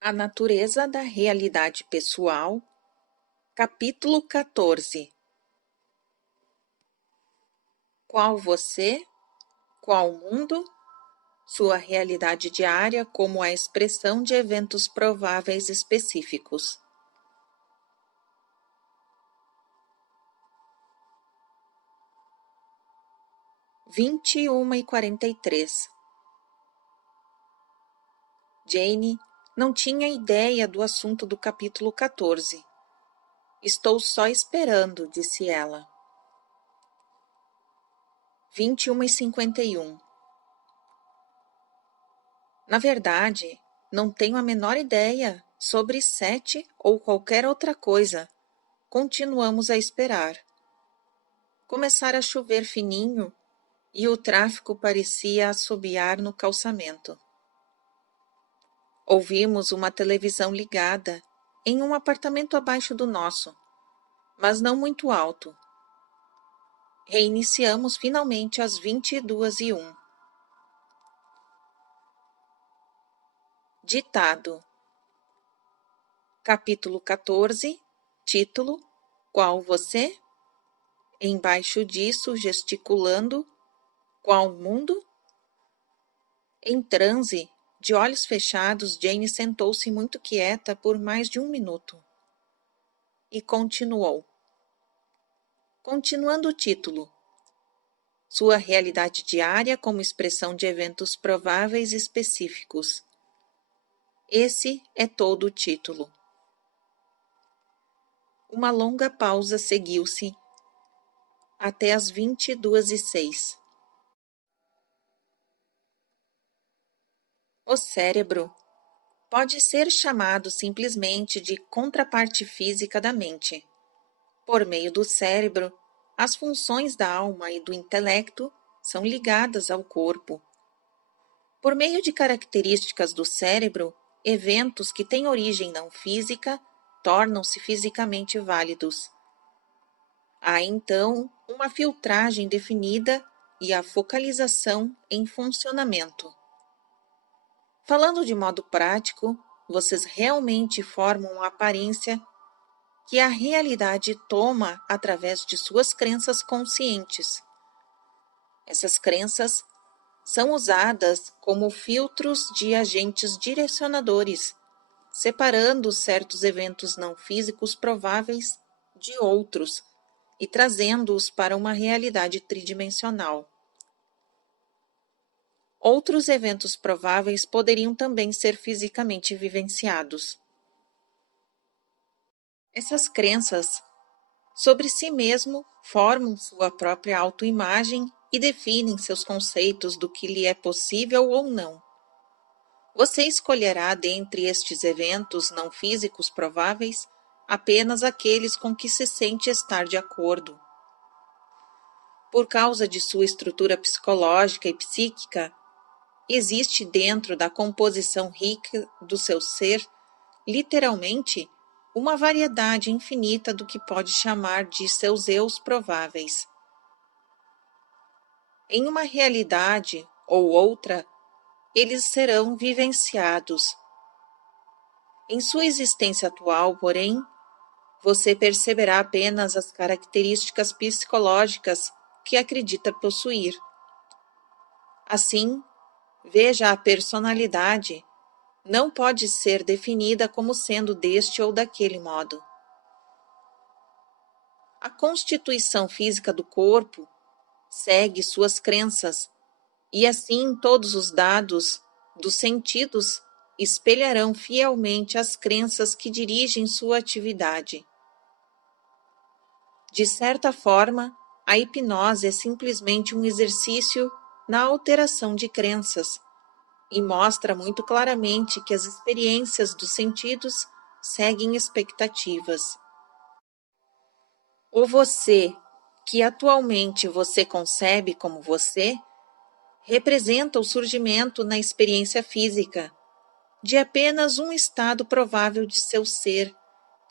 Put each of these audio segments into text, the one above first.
A natureza da realidade pessoal, capítulo 14. Qual você? Qual mundo? Sua realidade diária como a expressão de eventos prováveis específicos. Vinte e 1h43. Jane não tinha ideia do assunto do capítulo 14. Estou só esperando, disse ela. 21h51. Na verdade, não tenho a menor ideia sobre Sete ou qualquer outra coisa. Continuamos a esperar. Começara a chover fininho e o tráfego parecia assobiar no calçamento. Ouvimos uma televisão ligada em um apartamento abaixo do nosso, mas não muito alto. Reiniciamos finalmente às 22h01. Ditado. Capítulo 14, título: Qual você? Embaixo disso, gesticulando: Qual mundo? Em transe, de olhos fechados, Jane sentou-se muito quieta por mais de 1 minuto. E continuou. Continuando o título. Sua realidade diária como expressão de eventos prováveis específicos. Esse é todo o título. Uma longa pausa seguiu-se até as 22h06. O cérebro pode ser chamado simplesmente de contraparte física da mente. Por meio do cérebro, as funções da alma e do intelecto são ligadas ao corpo. Por meio de características do cérebro, eventos que têm origem não física tornam-se fisicamente válidos. Há, então, uma filtragem definida e a focalização em funcionamento. Falando de modo prático, vocês realmente formam a aparência que a realidade toma através de suas crenças conscientes. Essas crenças são usadas como filtros de agentes direcionadores, separando certos eventos não físicos prováveis de outros e trazendo-os para uma realidade tridimensional. Outros eventos prováveis poderiam também ser fisicamente vivenciados. Essas crenças sobre si mesmo formam sua própria autoimagem e definem seus conceitos do que lhe é possível ou não. Você escolherá dentre estes eventos não físicos prováveis apenas aqueles com que se sente estar de acordo. Por causa de sua estrutura psicológica e psíquica, existe dentro da composição rica do seu ser, literalmente, uma variedade infinita do que pode chamar de seus eus prováveis. Em uma realidade ou outra, eles serão vivenciados. Em sua existência atual, porém, você perceberá apenas as características psicológicas que acredita possuir. Assim, veja, a personalidade não pode ser definida como sendo deste ou daquele modo. A constituição física do corpo segue suas crenças, e assim todos os dados dos sentidos espelharão fielmente as crenças que dirigem sua atividade. De certa forma, a hipnose é simplesmente um exercício na alteração de crenças e mostra muito claramente que as experiências dos sentidos seguem expectativas. O você, que atualmente você concebe como você, representa o surgimento na experiência física de apenas um estado provável de seu ser,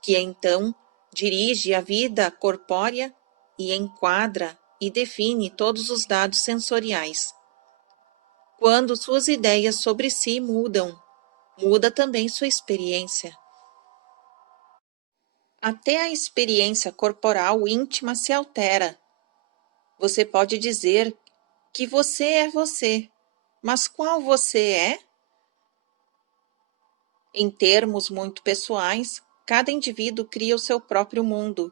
que então dirige a vida corpórea e enquadra e define todos os dados sensoriais. Quando suas ideias sobre si mudam, muda também sua experiência. Até a experiência corporal íntima se altera. Você pode dizer que você é você, mas qual você é? Em termos muito pessoais, cada indivíduo cria o seu próprio mundo.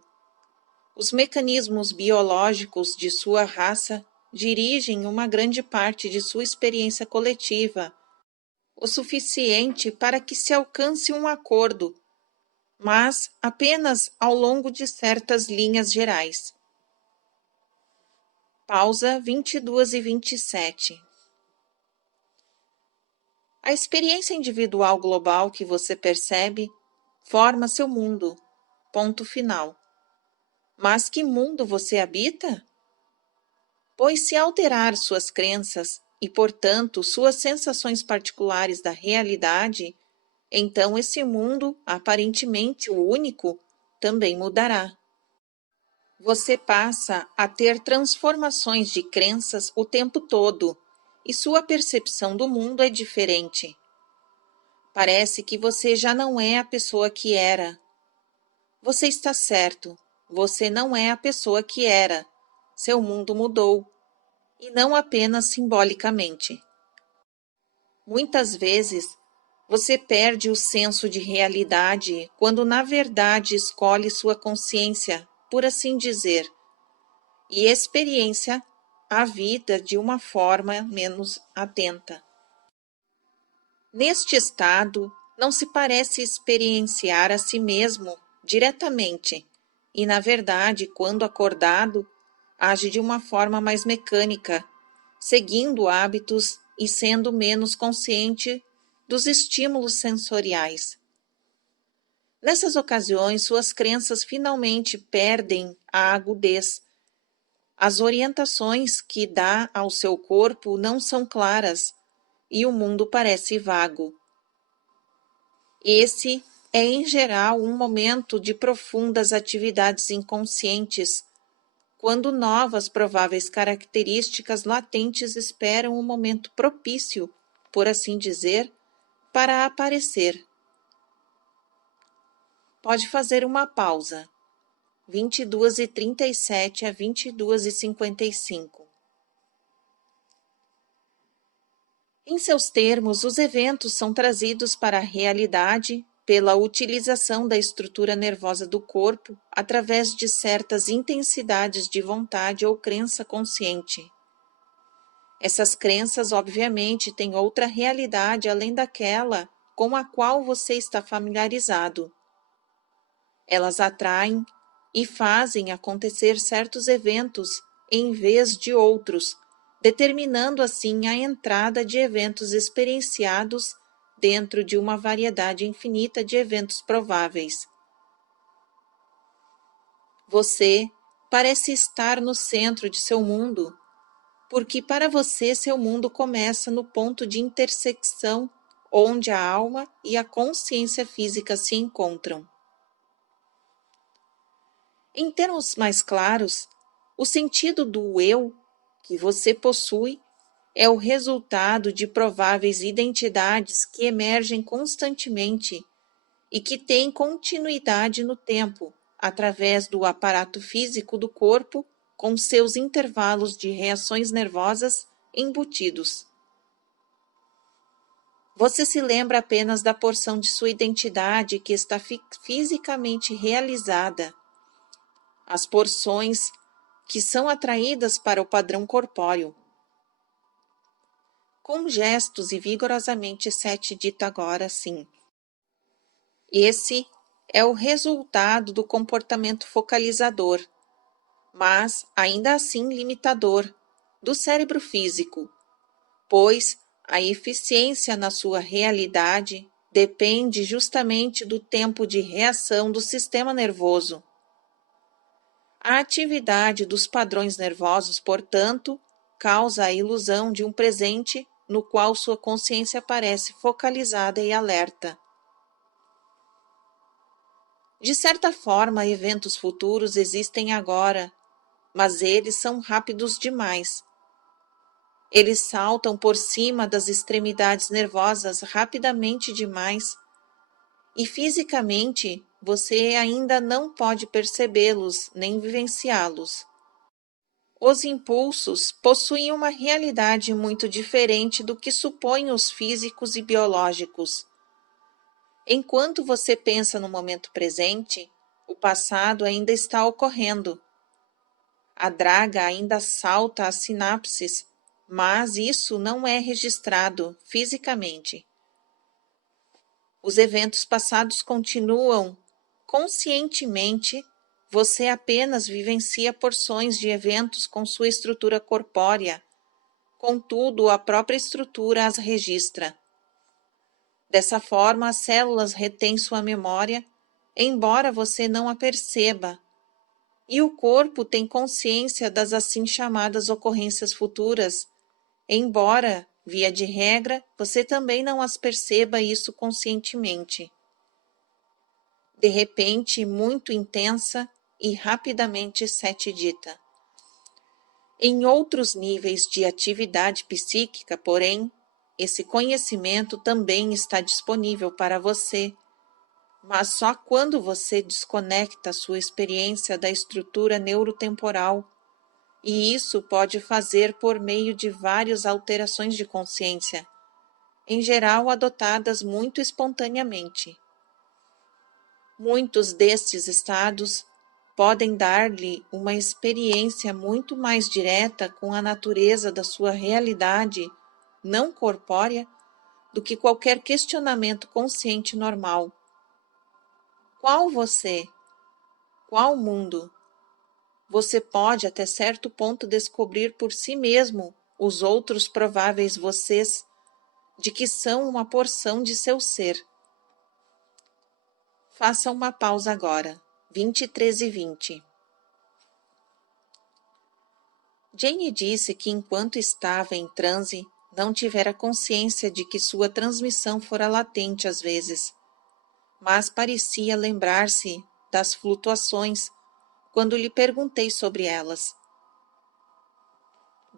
Os mecanismos biológicos de sua raça dirigem uma grande parte de sua experiência coletiva, o suficiente para que se alcance um acordo, mas apenas ao longo de certas linhas gerais. Pausa 22 e 27. A experiência individual global que você percebe forma seu mundo. Ponto final. Mas que mundo você habita? Pois se alterar suas crenças e, portanto, suas sensações particulares da realidade, então esse mundo, aparentemente o único, também mudará. Você passa a ter transformações de crenças o tempo todo e sua percepção do mundo é diferente. Parece que você já não é a pessoa que era. Você está certo, você não é a pessoa que era. Seu mundo mudou, e não apenas simbolicamente. Muitas vezes, você perde o senso de realidade quando na verdade escolhe sua consciência, por assim dizer, e experiência a vida de uma forma menos atenta. Neste estado, não se parece experienciar a si mesmo diretamente, e na verdade, quando acordado, age de uma forma mais mecânica, seguindo hábitos e sendo menos consciente dos estímulos sensoriais. Nessas ocasiões, suas crenças finalmente perdem a agudez. As orientações que dá ao seu corpo não são claras e o mundo parece vago. Esse é, em geral, um momento de profundas atividades inconscientes, quando novas prováveis características latentes esperam um momento propício, por assim dizer, para aparecer. Pode fazer uma pausa. 22h37 a 22h55. Em seus termos, os eventos são trazidos para a realidade pela utilização da estrutura nervosa do corpo através de certas intensidades de vontade ou crença consciente. Essas crenças, obviamente, têm outra realidade além daquela com a qual você está familiarizado. Elas atraem e fazem acontecer certos eventos em vez de outros, determinando assim a entrada de eventos experienciados dentro de uma variedade infinita de eventos prováveis. Você parece estar no centro de seu mundo, porque para você seu mundo começa no ponto de intersecção onde a alma e a consciência física se encontram. Em termos mais claros, o sentido do eu que você possui é o resultado de prováveis identidades que emergem constantemente e que têm continuidade no tempo, através do aparato físico do corpo, com seus intervalos de reações nervosas embutidos. Você se lembra apenas da porção de sua identidade que está fisicamente realizada. As porções que são atraídas para o padrão corpóreo. Com gestos e vigorosamente Sete dita agora sim. Esse é o resultado do comportamento focalizador, mas ainda assim limitador, do cérebro físico, pois a eficiência na sua realidade depende justamente do tempo de reação do sistema nervoso. A atividade dos padrões nervosos, portanto, causa a ilusão de um presente no qual sua consciência parece focalizada e alerta. De certa forma, eventos futuros existem agora, mas eles são rápidos demais. Eles saltam por cima das extremidades nervosas rapidamente demais e fisicamente você ainda não pode percebê-los nem vivenciá-los. Os impulsos possuem uma realidade muito diferente do que supõem os físicos e biológicos. Enquanto você pensa no momento presente, o passado ainda está ocorrendo. A draga ainda salta as sinapses, mas isso não é registrado fisicamente. Os eventos passados continuam conscientemente, você apenas vivencia porções de eventos com sua estrutura corpórea, contudo, a própria estrutura as registra. Dessa forma, as células retêm sua memória, embora você não a perceba, e o corpo tem consciência das assim chamadas ocorrências futuras, embora, via de regra, você também não as perceba isso conscientemente. De repente, muito intensa e rapidamente Sete dita. Em outros níveis de atividade psíquica, porém, esse conhecimento também está disponível para você, mas só quando você desconecta sua experiência da estrutura neurotemporal, e isso pode fazer por meio de várias alterações de consciência, em geral adotadas muito espontaneamente. Muitos destes estados podem dar-lhe uma experiência muito mais direta com a natureza da sua realidade não corpórea do que qualquer questionamento consciente normal. Qual você? Qual mundo? Você pode até certo ponto descobrir por si mesmo os outros prováveis vocês, de que são uma porção de seu ser. Faça uma pausa agora. 23:20. Jane disse que enquanto estava em transe, não tivera consciência de que sua transmissão fora latente às vezes, mas parecia lembrar-se das flutuações quando lhe perguntei sobre elas.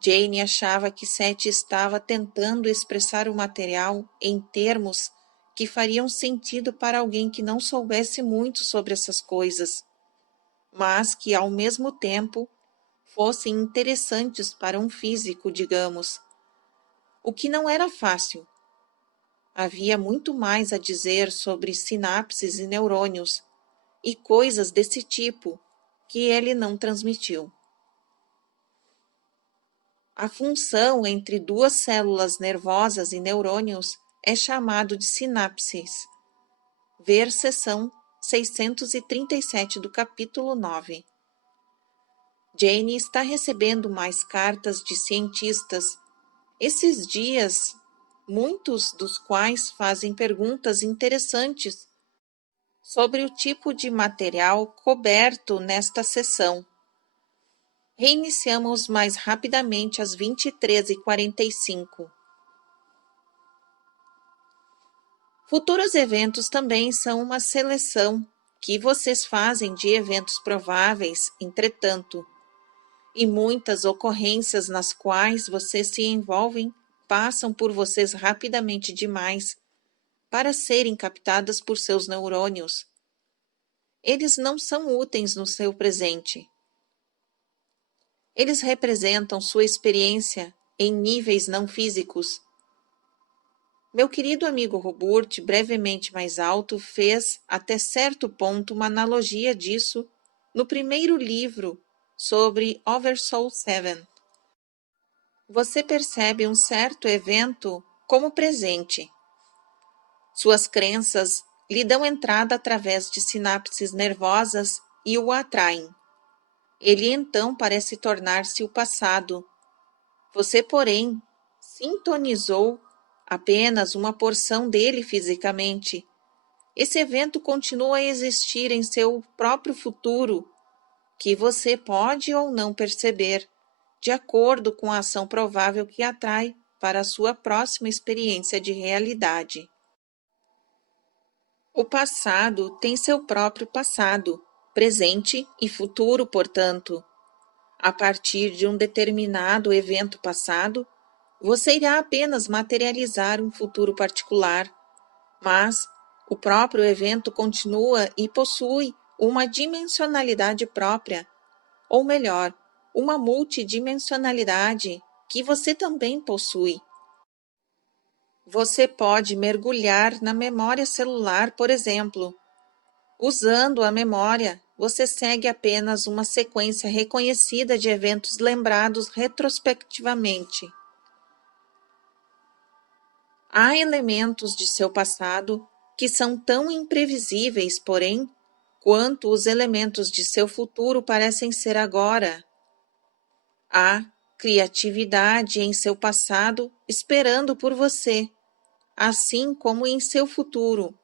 Jane achava que Seth estava tentando expressar o material em termos que fariam sentido para alguém que não soubesse muito sobre essas coisas, mas que, ao mesmo tempo, fossem interessantes para um físico, digamos, o que não era fácil. Havia muito mais a dizer sobre sinapses e neurônios e coisas desse tipo que ele não transmitiu. A função entre duas células nervosas e neurônios é chamado de sinapses. Ver seção 637 do capítulo 9. Jane está recebendo mais cartas de cientistas esses dias, muitos dos quais fazem perguntas interessantes sobre o tipo de material coberto nesta seção. Reiniciamos mais rapidamente às 23:45. Futuros eventos também são uma seleção que vocês fazem de eventos prováveis, entretanto, e muitas ocorrências nas quais vocês se envolvem passam por vocês rapidamente demais para serem captadas por seus neurônios. Eles não são úteis no seu presente. Eles representam sua experiência em níveis não físicos. Meu querido amigo Robert, brevemente mais alto, fez até certo ponto uma analogia disso no primeiro livro sobre Oversoul 7. Você percebe um certo evento como presente. Suas crenças lhe dão entrada através de sinapses nervosas e o atraem. Ele então parece tornar-se o passado. Você, porém, sintonizou apenas uma porção dele fisicamente. Esse evento continua a existir em seu próprio futuro, que você pode ou não perceber, de acordo com a ação provável que atrai para a sua próxima experiência de realidade. O passado tem seu próprio passado, presente e futuro, portanto. A partir de um determinado evento passado, Você irá apenas materializar um futuro particular, mas o próprio evento continua e possui uma dimensionalidade própria, ou melhor, uma multidimensionalidade que você também possui. Você pode mergulhar na memória celular, por exemplo. Usando a memória, você segue apenas uma sequência reconhecida de eventos lembrados retrospectivamente. Há elementos de seu passado que são tão imprevisíveis, porém, quanto os elementos de seu futuro parecem ser agora. Há criatividade em seu passado esperando por você, assim como em seu futuro.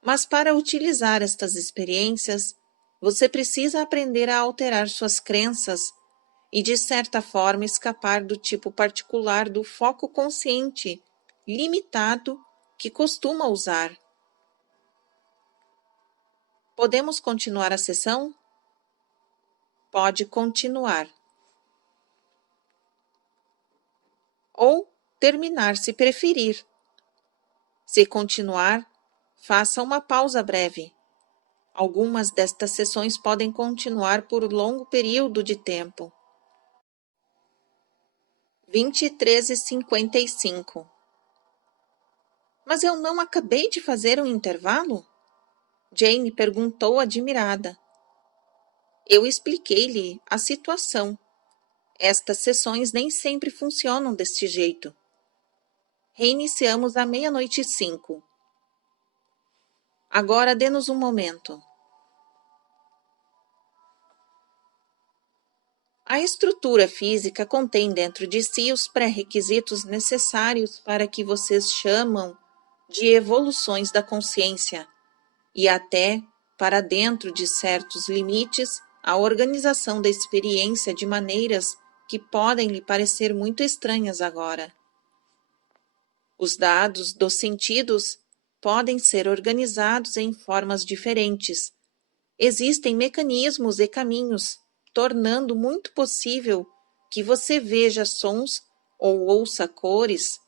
Mas para utilizar estas experiências, você precisa aprender a alterar suas crenças e, de certa forma, escapar do tipo particular do foco consciente, limitado, que costuma usar. Podemos continuar a sessão? Pode continuar. Ou terminar se preferir. Se continuar, faça uma pausa breve. Algumas destas sessões podem continuar por longo período de tempo. 23h55. Mas eu não acabei de fazer um intervalo? Jane perguntou admirada. Eu expliquei-lhe a situação. Estas sessões nem sempre funcionam deste jeito. Reiniciamos à 00:05. Agora dê-nos um momento. A estrutura física contém dentro de si os pré-requisitos necessários para que vocês chamam de evoluções da consciência e até, para dentro de certos limites, a organização da experiência de maneiras que podem lhe parecer muito estranhas agora. Os dados dos sentidos podem ser organizados em formas diferentes. Existem mecanismos e caminhos, tornando muito possível que você veja sons ou ouça cores,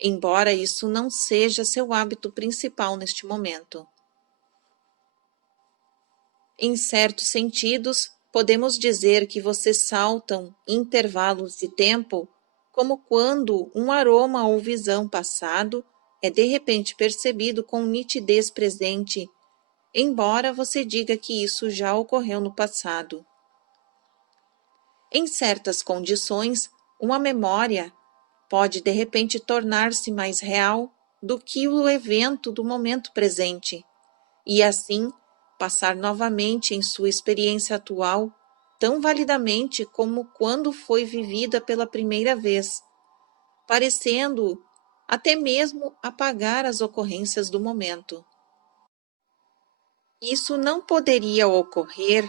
embora isso não seja seu hábito principal neste momento. Em certos sentidos, podemos dizer que vocês saltam intervalos de tempo, como quando um aroma ou visão passado é de repente percebido com nitidez presente, embora você diga que isso já ocorreu no passado. Em certas condições, uma memória pode de repente tornar-se mais real do que o evento do momento presente, e assim passar novamente em sua experiência atual tão validamente como quando foi vivida pela primeira vez, parecendo até mesmo apagar as ocorrências do momento. Isso não poderia ocorrer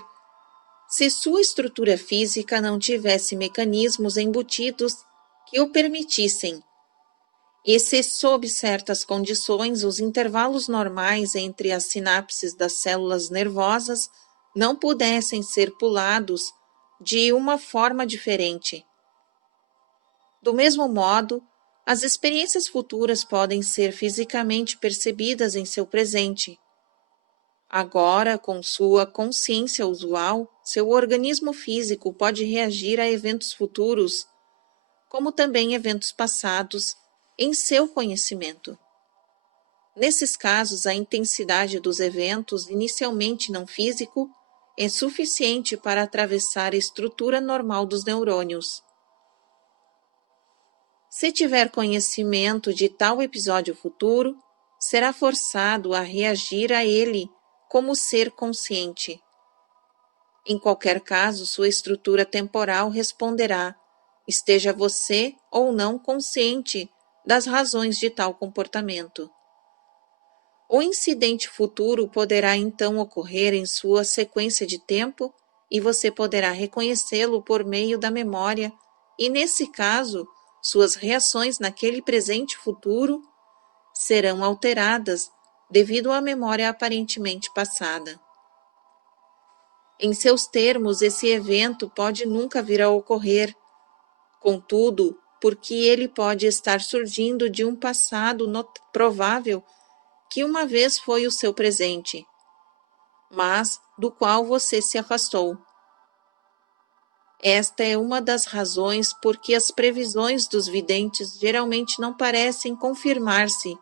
se sua estrutura física não tivesse mecanismos embutidos que o permitissem, e se, sob certas condições, os intervalos normais entre as sinapses das células nervosas não pudessem ser pulados de uma forma diferente. Do mesmo modo, as experiências futuras podem ser fisicamente percebidas em seu presente. Agora, com sua consciência usual, seu organismo físico pode reagir a eventos futuros, como também eventos passados, em seu conhecimento. Nesses casos, a intensidade dos eventos, inicialmente não físico, é suficiente para atravessar a estrutura normal dos neurônios. Se tiver conhecimento de tal episódio futuro, será forçado a reagir a ele como ser consciente. Em qualquer caso, sua estrutura temporal responderá, esteja você ou não consciente das razões de tal comportamento. O incidente futuro poderá então ocorrer em sua sequência de tempo e você poderá reconhecê-lo por meio da memória, e nesse caso, suas reações naquele presente futuro serão alteradas devido à memória aparentemente passada. Em seus termos, esse evento pode nunca vir a ocorrer. Contudo, porque ele pode estar surgindo de um passado provável que uma vez foi o seu presente, mas do qual você se afastou. Esta é uma das razões por que as previsões dos videntes geralmente não parecem confirmar-se,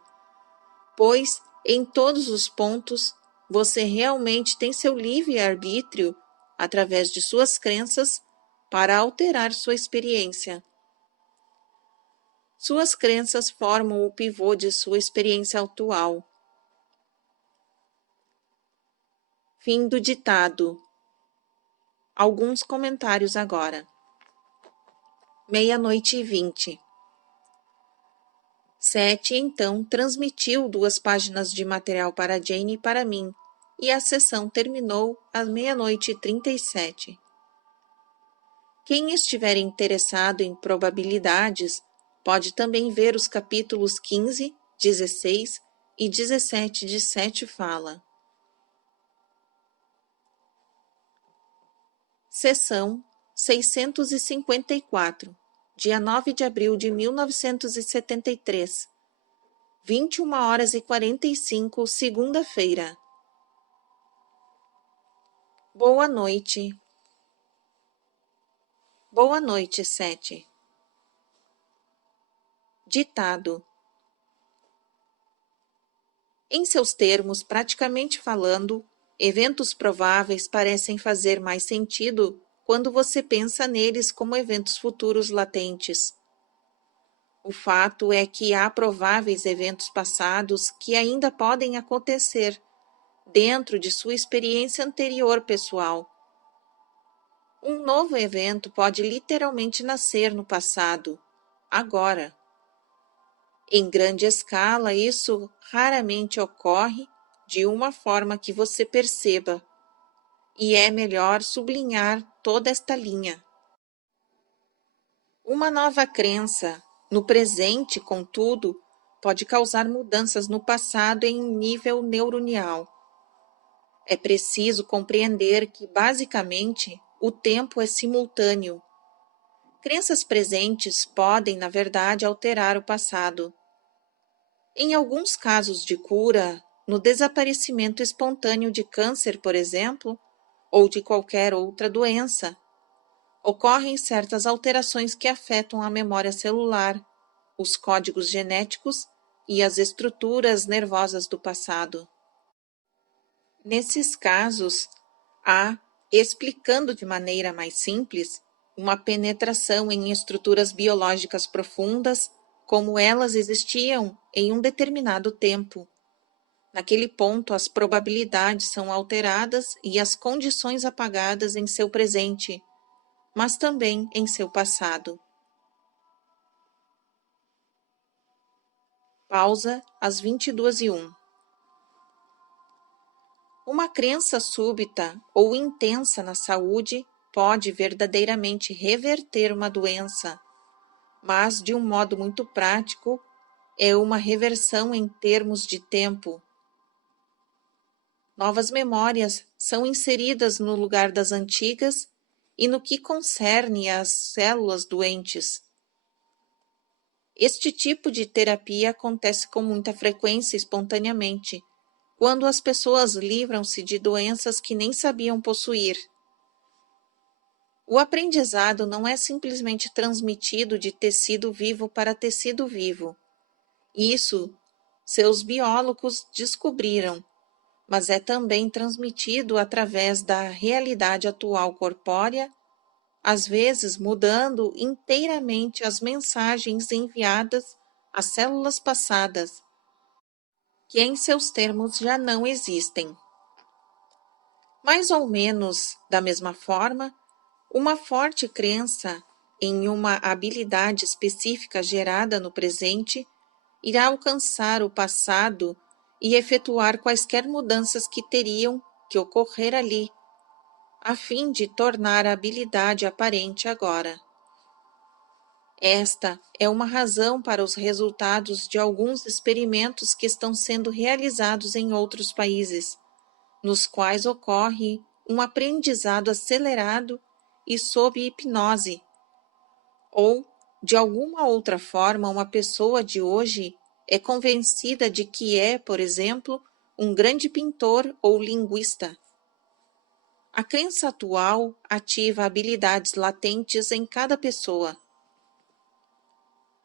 pois, em todos os pontos, você realmente tem seu livre-arbítrio, através de suas crenças, para alterar sua experiência. Suas crenças formam o pivô de sua experiência atual. Fim do ditado. Alguns comentários agora. 00:20. Seth então transmitiu 2 páginas de material para Jane e para mim, e a sessão terminou às 00:37. Quem estiver interessado em probabilidades pode também ver os capítulos 15, 16 e 17 de Sete Fala. Sessão 654, dia 9 de abril de 1973, 21h45, segunda-feira. Boa noite. Boa noite, Sete. Ditado. Em seus termos, praticamente falando, eventos prováveis parecem fazer mais sentido quando você pensa neles como eventos futuros latentes. O fato é que há prováveis eventos passados que ainda podem acontecer dentro de sua experiência anterior pessoal. Um novo evento pode literalmente nascer no passado, agora. Em grande escala, isso raramente ocorre de uma forma que você perceba, e é melhor sublinhar toda esta linha. Uma nova crença, no presente, contudo, pode causar mudanças no passado em nível neuronal. É preciso compreender que, basicamente, o tempo é simultâneo. Crenças presentes podem, na verdade, alterar o passado. Em alguns casos de cura, no desaparecimento espontâneo de câncer, por exemplo, ou de qualquer outra doença, ocorrem certas alterações que afetam a memória celular, os códigos genéticos e as estruturas nervosas do passado. Nesses casos, há, explicando de maneira mais simples, uma penetração em estruturas biológicas profundas, como elas existiam em um determinado tempo. Naquele ponto, as probabilidades são alteradas e as condições apagadas em seu presente, mas também em seu passado. Pausa às 22:01. Uma crença súbita ou intensa na saúde pode verdadeiramente reverter uma doença, mas, de um modo muito prático, é uma reversão em termos de tempo. Novas memórias são inseridas no lugar das antigas e no que concerne às células doentes. Este tipo de terapia acontece com muita frequência espontaneamente, quando as pessoas livram-se de doenças que nem sabiam possuir. O aprendizado não é simplesmente transmitido de tecido vivo para tecido vivo. Isso seus biólogos descobriram, mas é também transmitido através da realidade atual corpórea, às vezes mudando inteiramente as mensagens enviadas às células passadas, que em seus termos já não existem. Mais ou menos da mesma forma, uma forte crença em uma habilidade específica gerada no presente irá alcançar o passado e efetuar quaisquer mudanças que teriam que ocorrer ali, a fim de tornar a habilidade aparente agora. Esta é uma razão para os resultados de alguns experimentos que estão sendo realizados em outros países, nos quais ocorre um aprendizado acelerado e sob hipnose, ou De alguma outra forma, uma pessoa de hoje é convencida de que é, por exemplo, um grande pintor ou linguista. A crença atual ativa habilidades latentes em cada pessoa.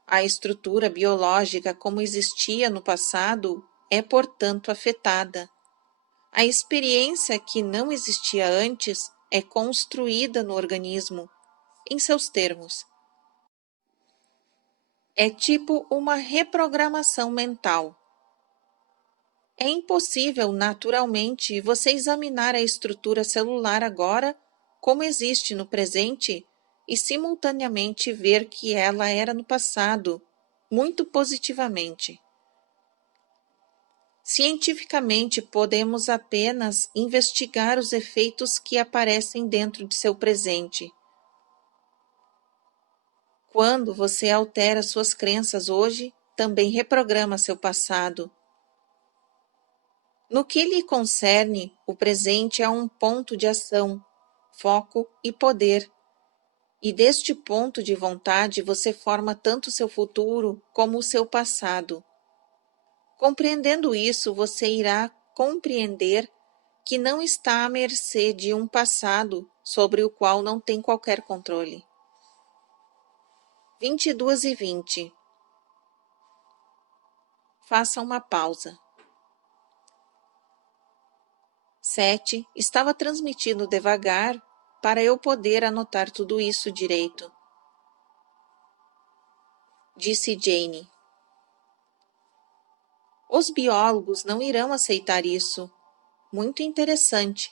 A estrutura biológica como existia no passado é, portanto, afetada. A experiência que não existia antes é construída no organismo, em seus termos. É tipo uma reprogramação mental. É impossível, naturalmente, você examinar a estrutura celular agora, como existe no presente, e simultaneamente ver que ela era no passado, muito positivamente. Cientificamente, podemos apenas investigar os efeitos que aparecem dentro de seu presente. Quando você altera suas crenças hoje, também reprograma seu passado. No que lhe concerne, o presente é um ponto de ação, foco e poder, e deste ponto de vontade você forma tanto seu futuro como o seu passado. Compreendendo isso, você irá compreender que não está à mercê de um passado sobre o qual não tem qualquer controle. 22:20. Faça uma pausa. 7. Estava transmitindo devagar para eu poder anotar tudo isso direito, disse Jane. Os biólogos não irão aceitar isso. Muito interessante.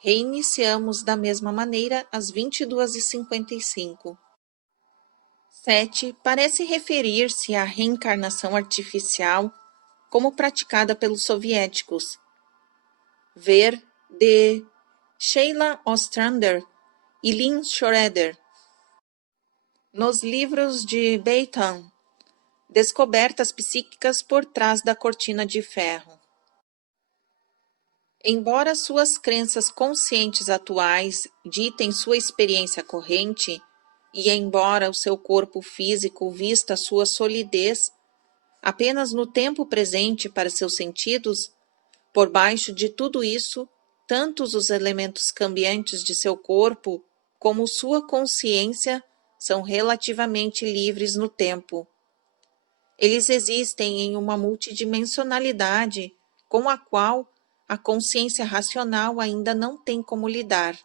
Reiniciamos da mesma maneira às 22:55. 7. Parece referir-se à reencarnação artificial como praticada pelos soviéticos. Ver de Sheila Ostrander e Lynn Schroeder nos livros de Beitan, Descobertas Psíquicas por Trás da Cortina de Ferro. Embora suas crenças conscientes atuais ditem sua experiência corrente, e embora o seu corpo físico vista sua solidez apenas no tempo presente para seus sentidos, por baixo de tudo isso, tanto os elementos cambiantes de seu corpo como sua consciência são relativamente livres no tempo. Eles existem em uma multidimensionalidade com a qual a consciência racional ainda não tem como lidar.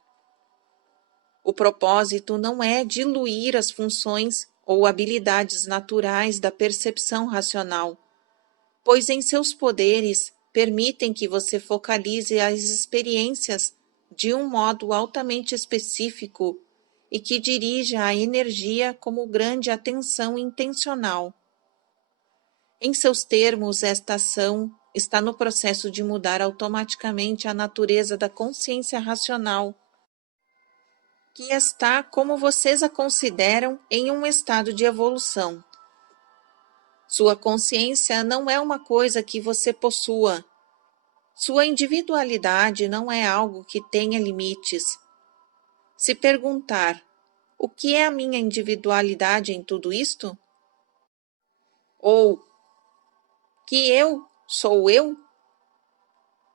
O propósito não é diluir as funções ou habilidades naturais da percepção racional, pois em seus poderes permitem que você focalize as experiências de um modo altamente específico e que dirija a energia como grande atenção intencional. Em seus termos, esta ação está no processo de mudar automaticamente a natureza da consciência racional, que está, como vocês a consideram, em um estado de evolução. Sua consciência não é uma coisa que você possua. Sua individualidade não é algo que tenha limites. Se perguntar, o que é a minha individualidade em tudo isto? Ou, que eu sou eu?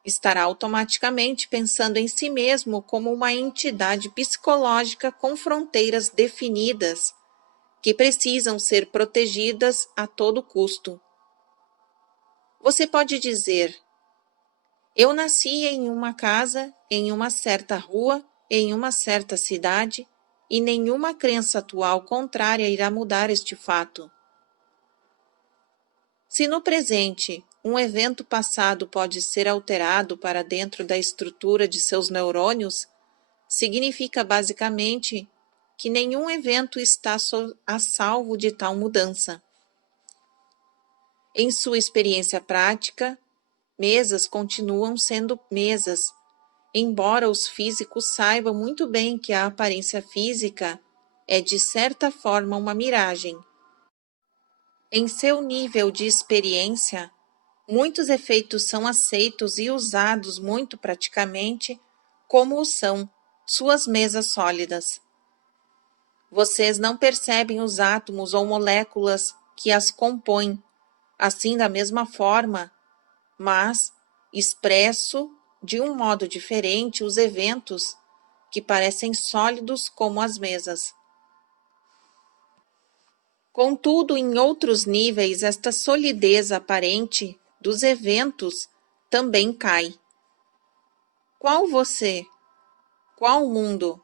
Estará automaticamente pensando em si mesmo como uma entidade psicológica com fronteiras definidas, que precisam ser protegidas a todo custo. Você pode dizer, eu nasci em uma casa, em uma certa rua, em uma certa cidade, e nenhuma crença atual contrária irá mudar este fato. Se no presente um evento passado pode ser alterado para dentro da estrutura de seus neurônios, significa basicamente que nenhum evento está a salvo de tal mudança. Em sua experiência prática, mesas continuam sendo mesas, embora os físicos saibam muito bem que a aparência física é de certa forma uma miragem. Em seu nível de experiência, muitos efeitos são aceitos e usados muito praticamente, como o são suas mesas sólidas. Vocês não percebem os átomos ou moléculas que as compõem, assim da mesma forma, mas expresso de um modo diferente os eventos que parecem sólidos como as mesas. Contudo, em outros níveis, esta solidez aparente dos eventos também cai. Qual você? Qual mundo?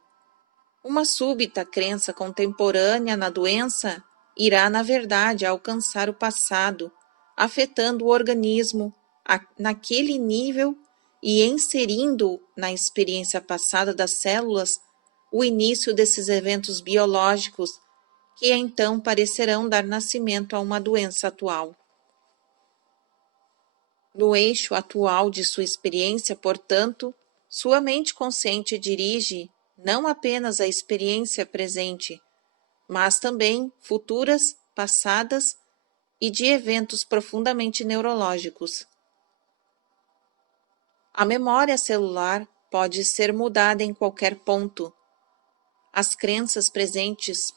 Uma súbita crença contemporânea na doença irá, na verdade, alcançar o passado, afetando o organismo naquele nível e inserindo na experiência passada das células o início desses eventos biológicos que então parecerão dar nascimento a uma doença atual. No eixo atual de sua experiência, portanto, sua mente consciente dirige não apenas a experiência presente, mas também futuras, passadas e de eventos profundamente neurológicos. A memória celular pode ser mudada em qualquer ponto. As crenças presentes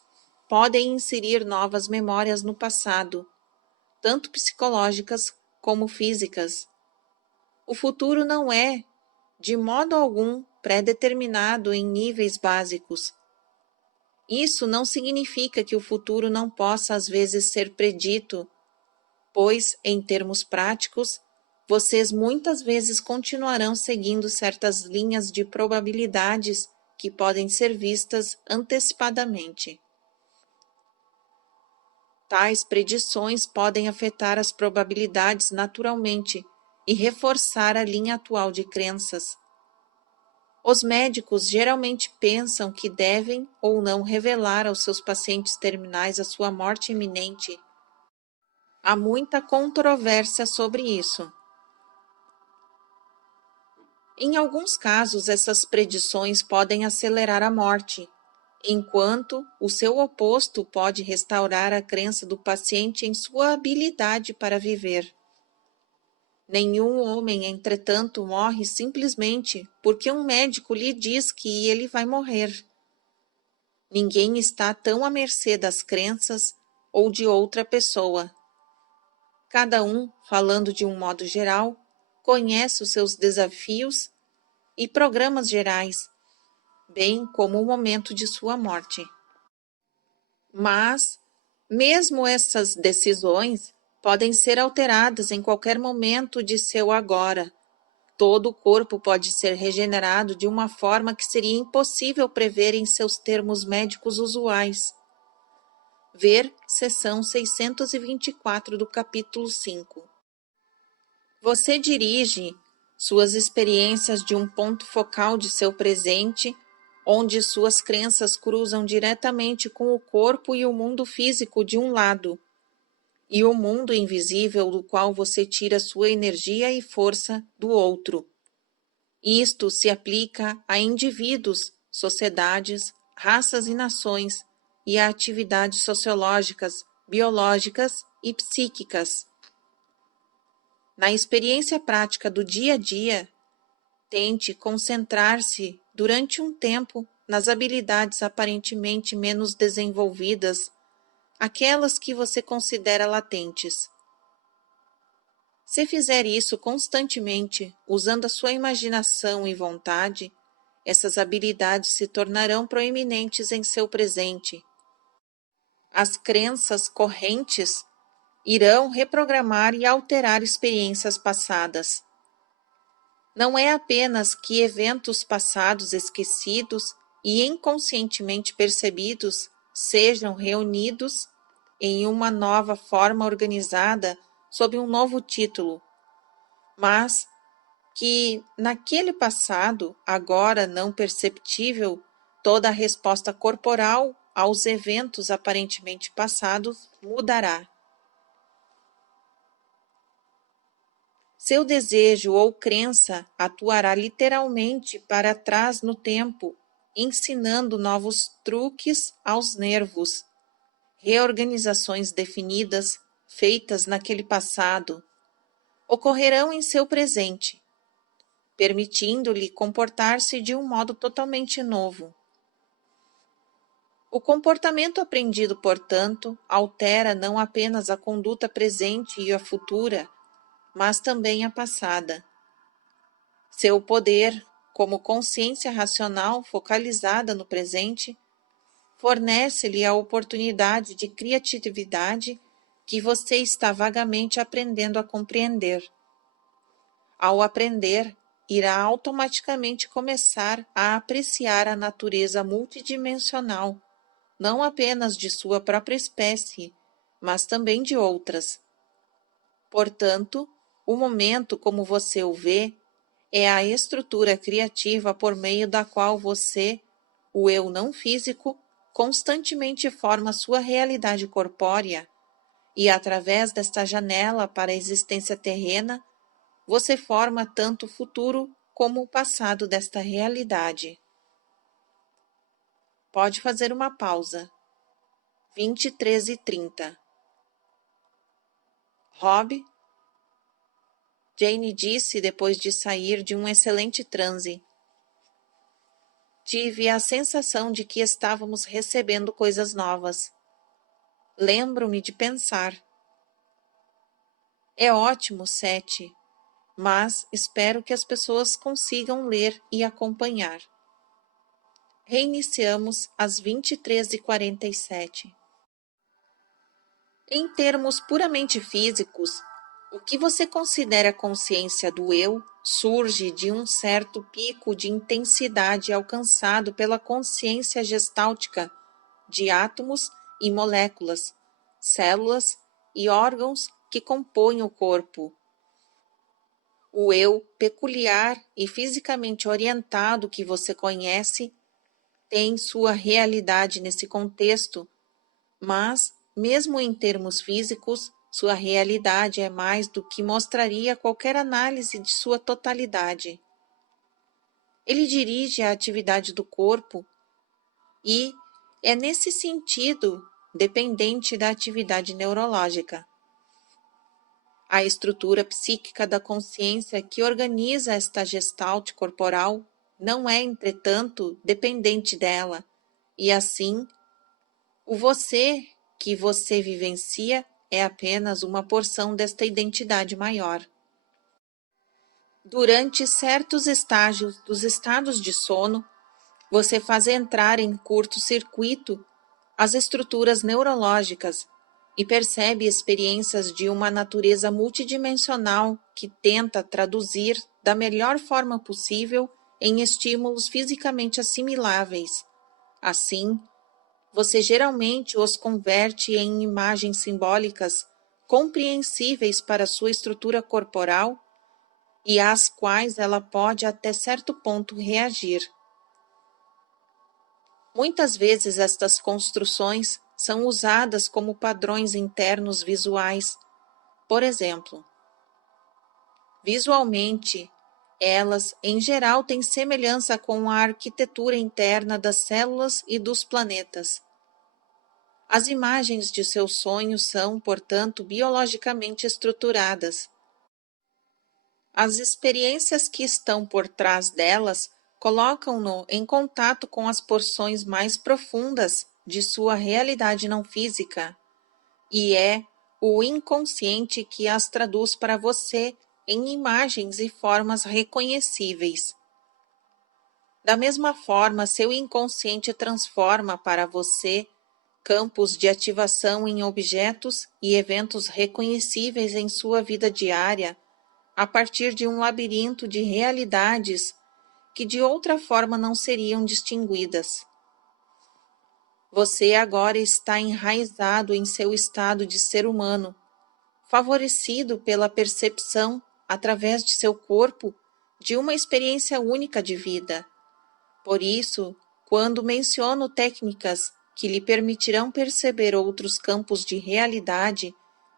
podem inserir novas memórias no passado, tanto psicológicas como físicas. O futuro não é, de modo algum, pré-determinado em níveis básicos. Isso não significa que o futuro não possa às vezes ser predito, pois, em termos práticos, vocês muitas vezes continuarão seguindo certas linhas de probabilidades que podem ser vistas antecipadamente. Tais predições podem afetar as probabilidades naturalmente e reforçar a linha atual de crenças. Os médicos geralmente pensam que devem ou não revelar aos seus pacientes terminais a sua morte iminente. Há muita controvérsia sobre isso. Em alguns casos, essas predições podem acelerar a morte, enquanto o seu oposto pode restaurar a crença do paciente em sua habilidade para viver. Nenhum homem, entretanto, morre simplesmente porque um médico lhe diz que ele vai morrer. Ninguém está tão à mercê das crenças ou de outra pessoa. Cada um, falando de um modo geral, conhece os seus desafios e programas gerais, bem como o momento de sua morte. Mas, mesmo essas decisões podem ser alteradas em qualquer momento de seu agora. Todo o corpo pode ser regenerado de uma forma que seria impossível prever em seus termos médicos usuais. Ver seção 624 do capítulo 5. Você dirige suas experiências de um ponto focal de seu presente, onde suas crenças cruzam diretamente com o corpo e o mundo físico de um lado, e o mundo invisível do qual você tira sua energia e força do outro. Isto se aplica a indivíduos, sociedades, raças e nações, e a atividades sociológicas, biológicas e psíquicas. Na experiência prática do dia a dia, tente concentrar-se durante um tempo nas habilidades aparentemente menos desenvolvidas, aquelas que você considera latentes. Se fizer isso constantemente, usando a sua imaginação e vontade, essas habilidades se tornarão proeminentes em seu presente. As crenças correntes irão reprogramar e alterar experiências passadas. Não é apenas que eventos passados esquecidos e inconscientemente percebidos sejam reunidos em uma nova forma organizada sob um novo título, mas que, naquele passado, agora não perceptível, toda a resposta corporal aos eventos aparentemente passados mudará. Seu desejo ou crença atuará literalmente para trás no tempo, ensinando novos truques aos nervos, reorganizações definidas, feitas naquele passado, ocorrerão em seu presente, permitindo-lhe comportar-se de um modo totalmente novo. O comportamento aprendido, portanto, altera não apenas a conduta presente e a futura, mas também a passada. Seu poder, como consciência racional focalizada no presente, fornece-lhe a oportunidade de criatividade que você está vagamente aprendendo a compreender. Ao aprender, irá automaticamente começar a apreciar a natureza multidimensional, não apenas de sua própria espécie, mas também de outras. Portanto, o momento como você o vê é a estrutura criativa por meio da qual você, o eu não físico, constantemente forma sua realidade corpórea, e através desta janela para a existência terrena, você forma tanto o futuro como o passado desta realidade. Pode fazer uma pausa. 23:30. Rob? Jane disse depois de sair de um excelente transe. Tive a sensação de que estávamos recebendo coisas novas. Lembro-me de pensar. É ótimo, Seth, mas espero que as pessoas consigam ler e acompanhar. Reiniciamos às 23:47. Em termos puramente físicos, o que você considera consciência do eu surge de um certo pico de intensidade alcançado pela consciência gestáltica de átomos e moléculas, células e órgãos que compõem o corpo. O eu peculiar e fisicamente orientado que você conhece tem sua realidade nesse contexto, mas, mesmo em termos físicos, sua realidade é mais do que mostraria qualquer análise de sua totalidade. Ele dirige a atividade do corpo e é, nesse sentido, dependente da atividade neurológica. A estrutura psíquica da consciência que organiza esta gestalt corporal não é, entretanto, dependente dela, e assim, o você que você vivencia é apenas uma porção desta identidade maior. Durante certos estágios dos estados de sono, você faz entrar em curto-circuito as estruturas neurológicas e percebe experiências de uma natureza multidimensional que tenta traduzir da melhor forma possível em estímulos fisicamente assimiláveis. Assim, você geralmente os converte em imagens simbólicas compreensíveis para sua estrutura corporal e às quais ela pode até certo ponto reagir. Muitas vezes estas construções são usadas como padrões internos visuais. Por exemplo, visualmente, elas em geral têm semelhança com a arquitetura interna das células e dos planetas. As imagens de seus sonhos são, portanto, biologicamente estruturadas. As experiências que estão por trás delas colocam-no em contato com as porções mais profundas de sua realidade não física, e é o inconsciente que as traduz para você em imagens e formas reconhecíveis. Da mesma forma, seu inconsciente transforma para você campos de ativação em objetos e eventos reconhecíveis em sua vida diária, a partir de um labirinto de realidades que de outra forma não seriam distinguidas. Você agora está enraizado em seu estado de ser humano, favorecido pela percepção, através de seu corpo, de uma experiência única de vida. Por isso, quando menciono técnicas que lhe permitirão perceber outros campos de realidade,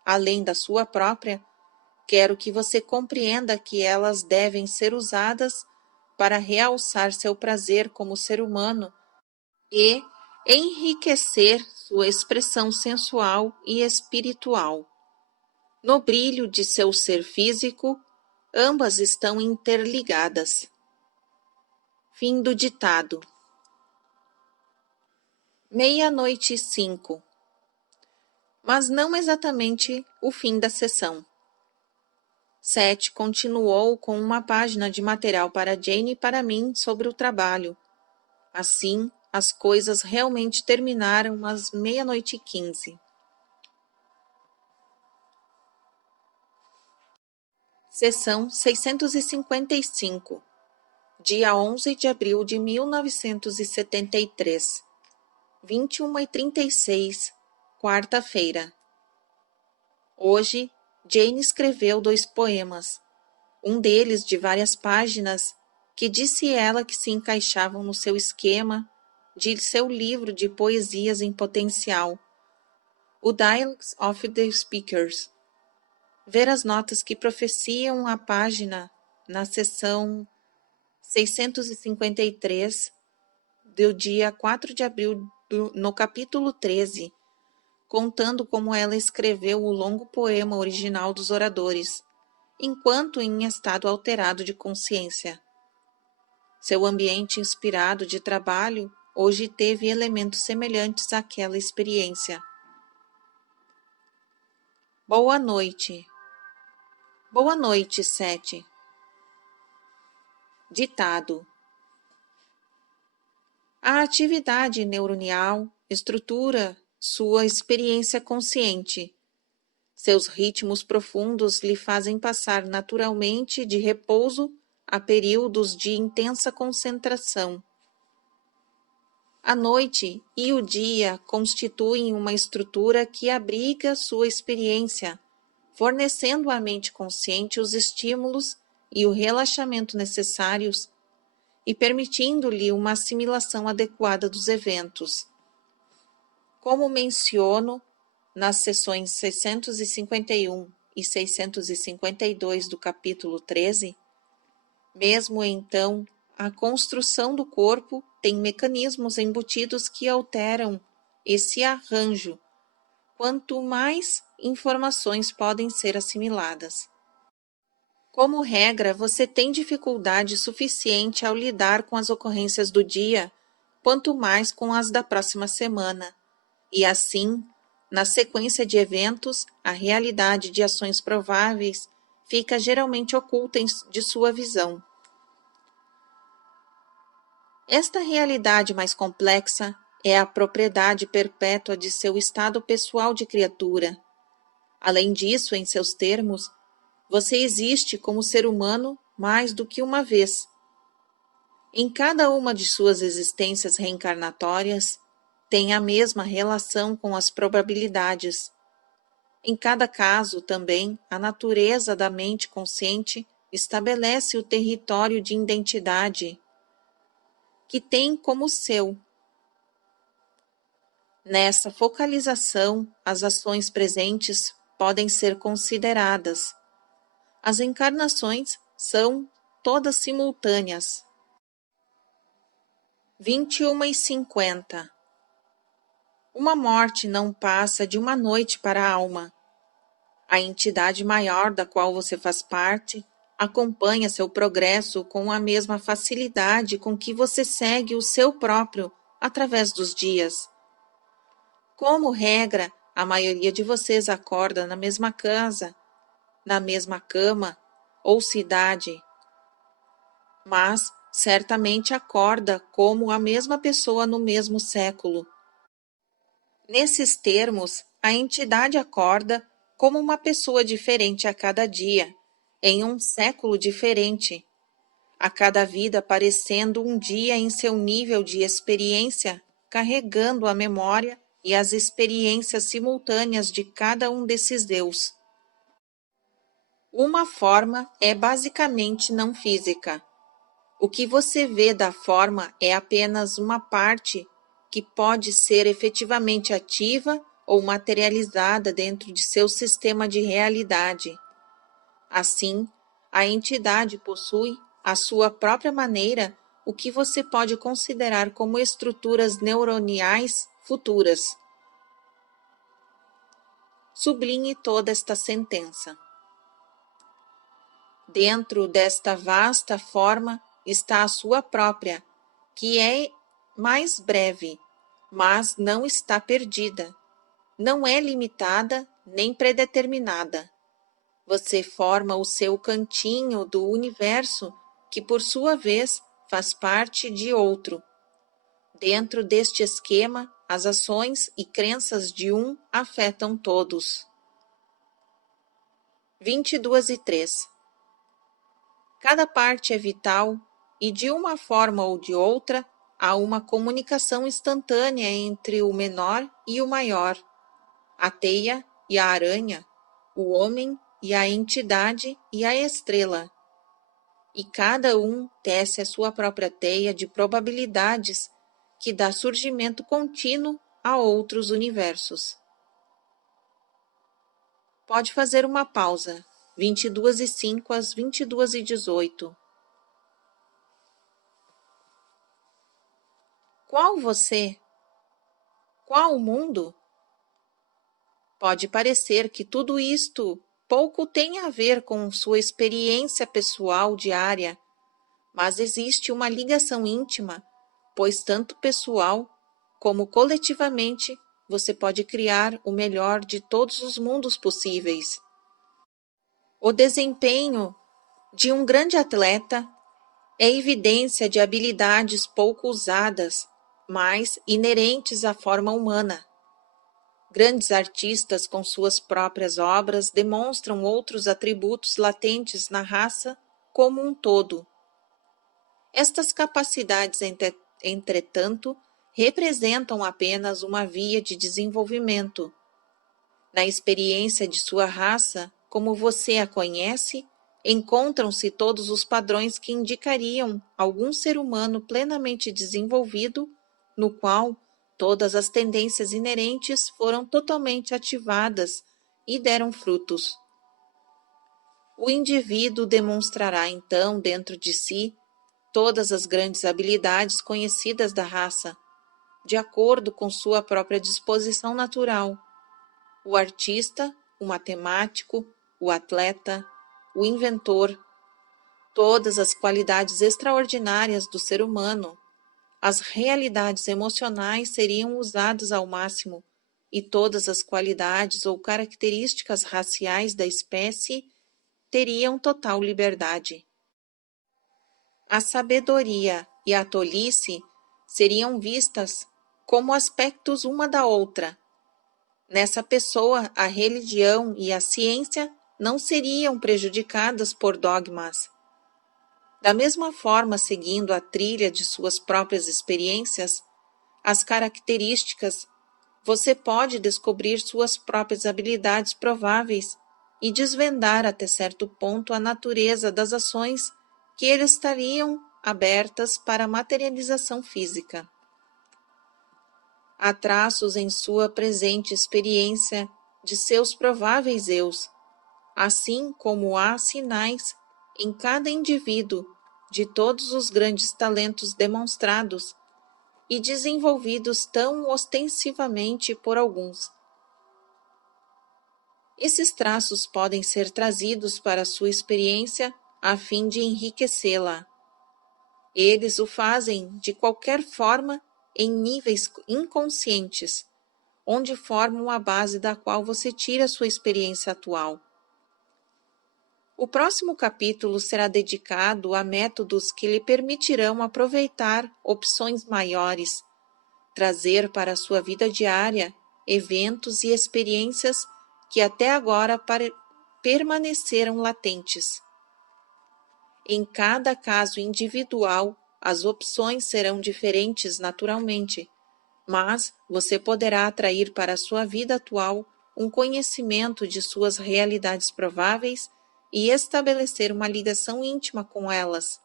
além da sua própria, quero que você compreenda que elas devem ser usadas para realçar seu prazer como ser humano e enriquecer sua expressão sensual e espiritual. No brilho de seu ser físico, ambas estão interligadas. Fim do ditado. meia-noite e 5, mas não exatamente o fim da sessão. Seth continuou com uma página de material para Jane e para mim sobre o trabalho. Assim, as coisas realmente terminaram às meia-noite e 15. Sessão 655, dia 11 de abril de 1973, 21h36, quarta-feira. Hoje, Jane escreveu 2 poemas, um deles de várias páginas, que disse ela que se encaixavam no seu esquema de seu livro de poesias em potencial, o Dialogues of the Speakers. Ver as notas que profeciam a página na seção 653 do dia 4 de abril no capítulo 13, contando como ela escreveu o longo poema original dos oradores, enquanto em estado alterado de consciência. Seu ambiente inspirado de trabalho hoje teve elementos semelhantes àquela experiência. Boa noite. Boa noite, Seth. Ditado. A atividade neuronal estrutura sua experiência consciente. Seus ritmos profundos lhe fazem passar naturalmente de repouso a períodos de intensa concentração. A noite e o dia constituem uma estrutura que abriga sua experiência, fornecendo à mente consciente os estímulos e o relaxamento necessários e permitindo-lhe uma assimilação adequada dos eventos. Como menciono nas seções 651 e 652 do capítulo 13, mesmo então, a construção do corpo tem mecanismos embutidos que alteram esse arranjo, quanto mais informações podem ser assimiladas. Como regra, você tem dificuldade suficiente ao lidar com as ocorrências do dia, quanto mais com as da próxima semana, e assim, na sequência de eventos, a realidade de ações prováveis fica geralmente oculta de sua visão. Esta realidade mais complexa é a propriedade perpétua de seu estado pessoal de criatura. Além disso, em seus termos, você existe como ser humano mais do que uma vez. Em cada uma de suas existências reencarnatórias, tem a mesma relação com as probabilidades. Em cada caso, também, a natureza da mente consciente estabelece o território de identidade que tem como seu. Nessa focalização, as ações presentes podem ser consideradas. As encarnações são todas simultâneas. 21h50. Uma morte não passa de uma noite para a alma. A entidade maior da qual você faz parte acompanha seu progresso com a mesma facilidade com que você segue o seu próprio através dos dias. Como regra, a maioria de vocês acorda na mesma casa, na mesma cama ou cidade, mas certamente acorda como a mesma pessoa no mesmo século. Nesses termos, a entidade acorda como uma pessoa diferente a cada dia, em um século diferente, a cada vida parecendo um dia em seu nível de experiência, carregando a memória e as experiências simultâneas de cada um desses eus. Uma forma é basicamente não física. O que você vê da forma é apenas uma parte que pode ser efetivamente ativa ou materializada dentro de seu sistema de realidade. Assim, a entidade possui, à sua própria maneira, o que você pode considerar como estruturas neuroniais futuras. Sublinhe toda esta sentença. Dentro desta vasta forma está a sua própria, que é mais breve, mas não está perdida, não é limitada nem predeterminada. Você forma o seu cantinho do universo, que por sua vez faz parte de outro. Dentro deste esquema, as ações e crenças de um afetam todos. 22:3. Cada parte é vital e, de uma forma ou de outra, há uma comunicação instantânea entre o menor e o maior, a teia e a aranha, o homem e a entidade e a estrela. E cada um tece a sua própria teia de probabilidades que dá surgimento contínuo a outros universos. Pode fazer uma pausa, 22:05 às 22:18. Qual você? Qual o mundo? Pode parecer que tudo isto pouco tem a ver com sua experiência pessoal diária, mas existe uma ligação íntima, pois tanto pessoal como coletivamente você pode criar o melhor de todos os mundos possíveis. O desempenho de um grande atleta é evidência de habilidades pouco usadas, mas inerentes à forma humana. Grandes artistas, com suas próprias obras, demonstram outros atributos latentes na raça como um todo. Estas capacidades, entretanto, representam apenas uma via de desenvolvimento. Na experiência de sua raça, como você a conhece, encontram-se todos os padrões que indicariam algum ser humano plenamente desenvolvido, no qual todas as tendências inerentes foram totalmente ativadas e deram frutos. O indivíduo demonstrará então dentro de si todas as grandes habilidades conhecidas da raça, de acordo com sua própria disposição natural. O artista, o matemático, o atleta, o inventor, todas as qualidades extraordinárias do ser humano, as realidades emocionais seriam usadas ao máximo, e todas as qualidades ou características raciais da espécie teriam total liberdade. A sabedoria e a tolice seriam vistas como aspectos uma da outra. Nessa pessoa, a religião e a ciência não seriam prejudicadas por dogmas. Da mesma forma, seguindo a trilha de suas próprias experiências, as características, você pode descobrir suas próprias habilidades prováveis e desvendar até certo ponto a natureza das ações que eles estariam abertas para a materialização física. Há traços em sua presente experiência de seus prováveis eus, assim como há sinais em cada indivíduo de todos os grandes talentos demonstrados e desenvolvidos tão ostensivamente por alguns. Esses traços podem ser trazidos para a sua experiência a fim de enriquecê-la. Eles o fazem de qualquer forma em níveis inconscientes, onde formam a base da qual você tira sua experiência atual. O próximo capítulo será dedicado a métodos que lhe permitirão aproveitar opções maiores, trazer para a sua vida diária eventos e experiências que até agora permaneceram latentes. Em cada caso individual, as opções serão diferentes naturalmente, mas você poderá atrair para a sua vida atual um conhecimento de suas realidades prováveis e estabelecer uma ligação íntima com elas.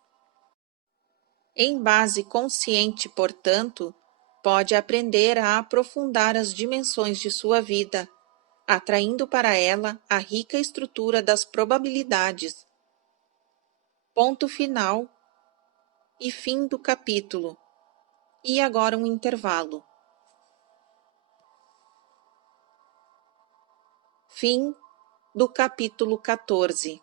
Em base consciente, portanto, pode aprender a aprofundar as dimensões de sua vida, atraindo para ela a rica estrutura das probabilidades. Ponto final e fim do capítulo. E agora um intervalo. Fim do capítulo 14.